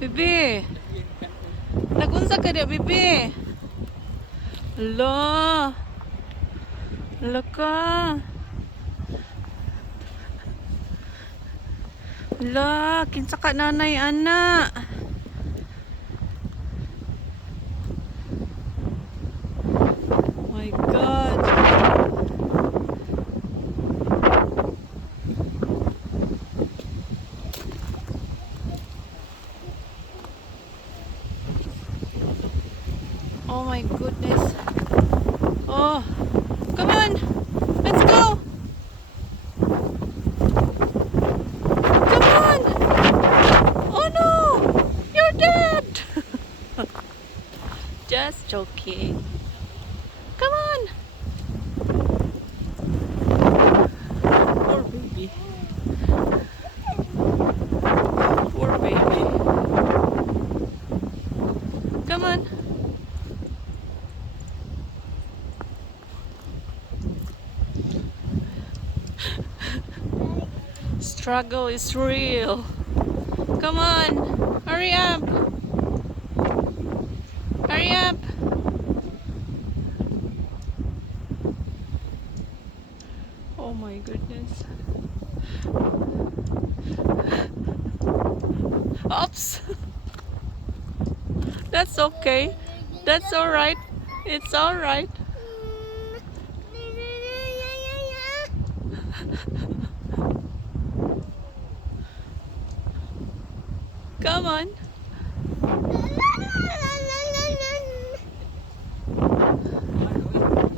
Bibi. Nagunsa ka dia, Bibi. Hala. Hala ka. Hala, kinsa ka nanay ana. My God. Oh my goodness. Oh, come on. Let's go. Come on. Oh no. You're dead. Just joking. Come on. Poor baby. Poor baby. Come on. Struggle is real. Come on. Hurry up. Hurry up. Oh my goodness. Oops. That's okay. That's all right. It's all right. Come on.